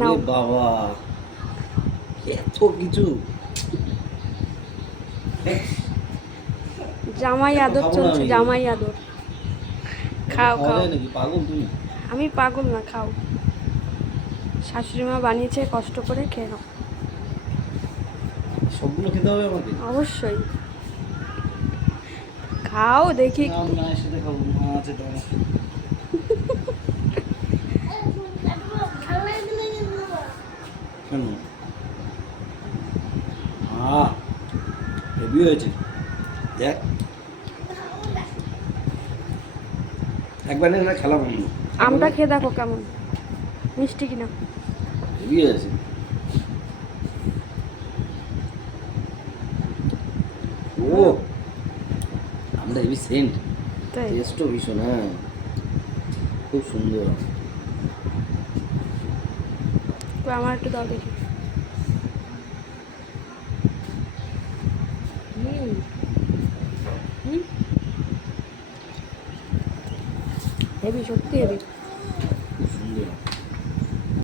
নাও বাবা এত কিছু জামাই আদর খাবো না চলছে, আমি। জামাই আদর। খাও খাওয়া খাও, যায় নাকি? পাগল তুমি? আমি পাগল না, খাও। শাশুড়ি মা বানিয়েছে, কষ্ট করে খেয়ে নাও। সবগুলো খেতে হবে আমাকে? অবশ্যই খাও, দেখি না একটু। আমি মায়ের সাথে খাবো, মা আছে তো আমার। কেন? হেভি হয়েছে দেখ, একবার না খেলা বন্ধু। আমটা খেয়ে দেখো কেমন মিষ্টি কিনা। হেভি হয়েছে। ও আমরা হেভি সেন্ট, তাই টেস্টও ভীষণ। হ্যাঁ খুব সুন্দর। তো আমার একটু দাও দেখি। হুম হুম, হেভি, সত্যি হেভি। সুন্দর।